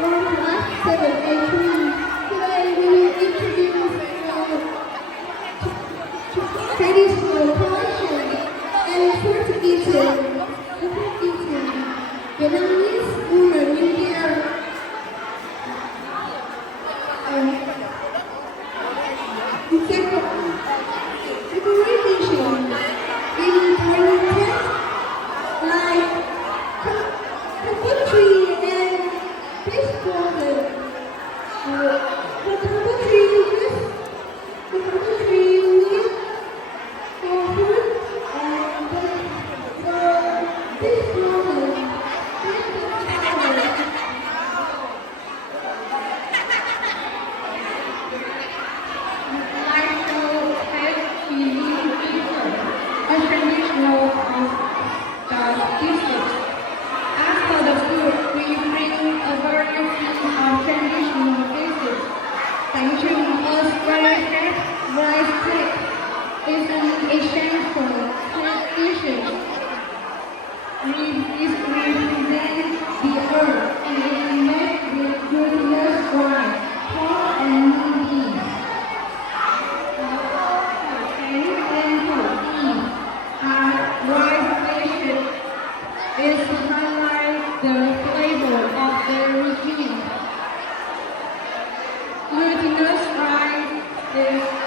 Welcome us 783. Today we will introduce traditional collection and Portuguese Vietnamese Lunar New Year decoration in Thailand like Kampotri and baseball. The Kampotri leaf for food and this model a traditional of the district. As for the food, we bring a variety of traditional dishes. Tangchung, a square-shaped rice cake, is an essential dish. It represents the earth and is made with glutinous rice, pork, and mung beans. Is to highlight the flavor of the regime. Glutinous rice is